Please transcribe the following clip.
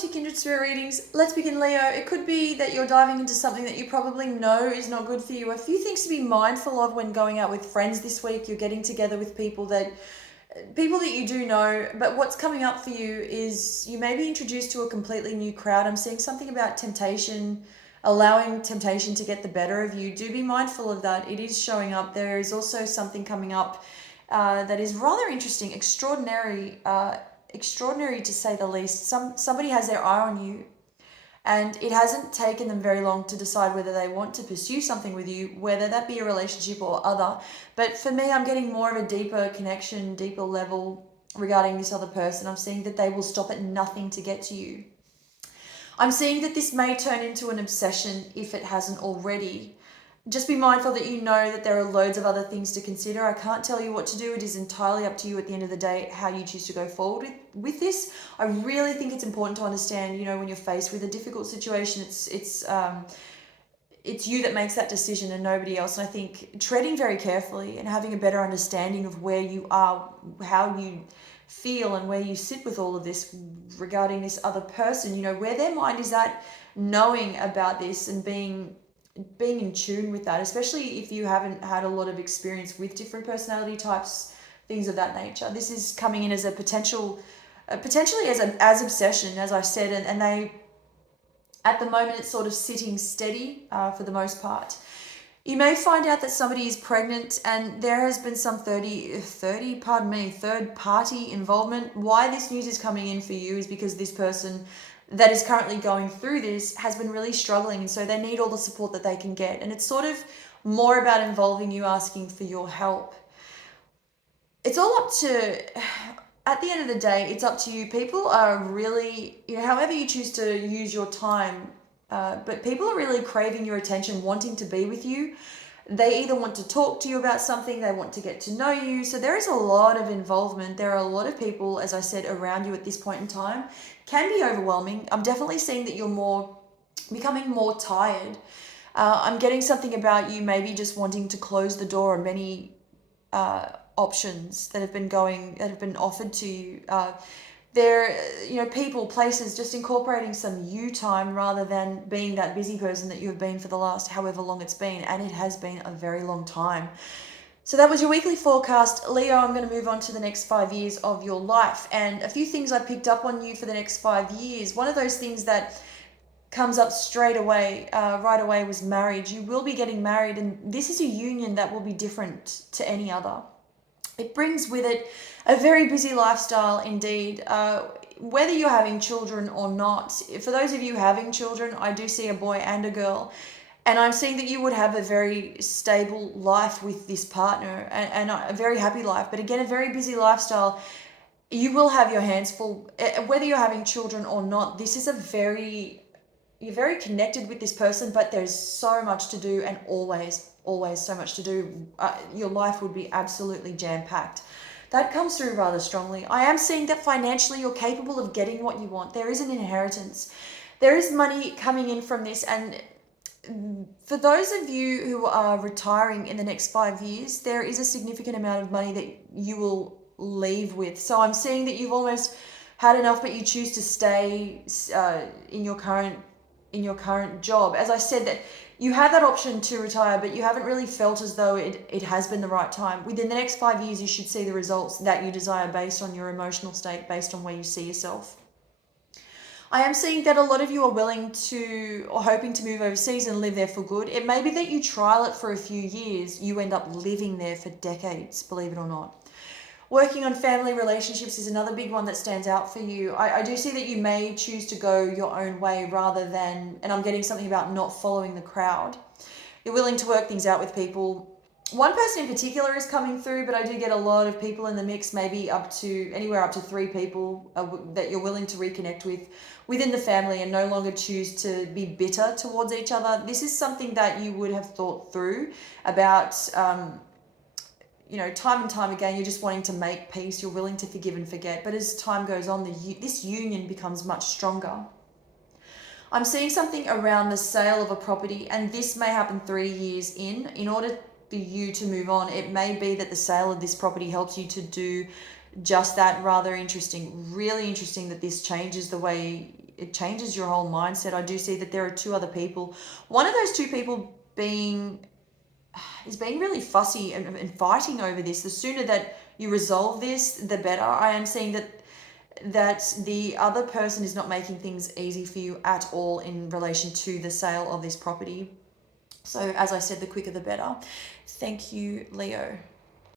to Kindred Spirit Readings. Let's begin, Leo. It could be that you're diving into something that you probably know is not good for you. A few things to be mindful of when going out with friends this week. You're getting together with people that you do know, but what's coming up for you is you may be introduced to a completely new crowd. I'm seeing something about temptation, allowing temptation to get the better of you. Do be mindful of that. It is showing up. There is also something coming up that is rather interesting, extraordinary to say the least. Somebody has their eye on you, and it hasn't taken them very long to decide whether they want to pursue something with you, whether that be a relationship or other. But for me, I'm getting more of a deeper connection, deeper level regarding this other person. I'm seeing that they will stop at nothing to get to you. I'm seeing that this may turn into an obsession if it hasn't already. Just be mindful that you know that there are loads of other things to consider. I can't tell you what to do. It is entirely up to you at the end of the day how you choose to go forward with this. I really think it's important to understand, when you're faced with a difficult situation, it's you that makes that decision and nobody else. And I think treading very carefully and having a better understanding of where you are, how you feel, and where you sit with all of this regarding this other person, where their mind is at, knowing about this and being in tune with that, especially if you haven't had a lot of experience with different personality types, things of that nature. This is coming in as a potentially as obsession, as I said, and they, at the moment, it's sort of sitting steady for the most part. You may find out that somebody is pregnant, and there has been some third party involvement. Why this news is coming in for you is because this person that is currently going through this has been really struggling, and so they need all the support that they can get. And it's sort of more about involving you, asking for your help. It's all up to, at the end of the day, it's up to you. People are really, however you choose to use your time, but people are really craving your attention, wanting to be with you. They either want to talk to you about something, they want to get to know you. So there is a lot of involvement. There are a lot of people, as I said, around you at this point in time. Can be overwhelming. I'm definitely seeing that you're becoming more tired. I'm getting something about you maybe just wanting to close the door on many options that have been offered to you. People, places, just incorporating some you time rather than being that busy person that you have been for the last however long it's been, and it has been a very long time. So that was your weekly forecast. Leo, I'm going to move on to the next 5 years of your life, and a few things I picked up on you for the next 5 years. One of those things that comes up right away was marriage. You will be getting married, and this is a union that will be different to any other. It brings with it a very busy lifestyle indeed. Whether you're having children or not, for those of you having children, I do see a boy and a girl. And I'm seeing that you would have a very stable life with this partner and a very happy life. But again, a very busy lifestyle. You will have your hands full. Whether you're having children or not, this is you're very connected with this person, but there's so much to do, and always so much to do. Your life would be absolutely jam-packed. That comes through rather strongly. I am seeing that financially you're capable of getting what you want. There is an inheritance. There is money coming in from this, and for those of you who are retiring in the next 5 years, there is a significant amount of money that you will leave with. So I'm seeing that you've almost had enough, but you choose to stay in your current job. As I said, that you have that option to retire, but you haven't really felt as though it has been the right time. Within the next 5 years, you should see the results that you desire based on your emotional state, based on where you see yourself. I am seeing that a lot of you are willing to or hoping to move overseas and live there for good. It may be that you trial it for a few years, you end up living there for decades, believe it or not. Working on family relationships is another big one that stands out for you. I do see that you may choose to go your own way rather than, and I'm getting something about not following the crowd. You're willing to work things out with people. One person in particular is coming through, but I do get a lot of people in the mix, maybe anywhere up to 3 people that you're willing to reconnect with within the family and no longer choose to be bitter towards each other. This is something that you would have thought through about, time and time again. You're just wanting to make peace. You're willing to forgive and forget. But as time goes on, this union becomes much stronger. I'm seeing something around the sale of a property, and this may happen 3 years in order for you to move on. It may be that the sale of this property helps you to do just that. Rather interesting, really interesting that this changes the way it changes your whole mindset. I do see that there are two other people. One of those two people is being really fussy and fighting over this. The sooner that you resolve this, the better. I am seeing that the other person is not making things easy for you at all in relation to the sale of this property. So as I said, the quicker the better. Thank you, Leo.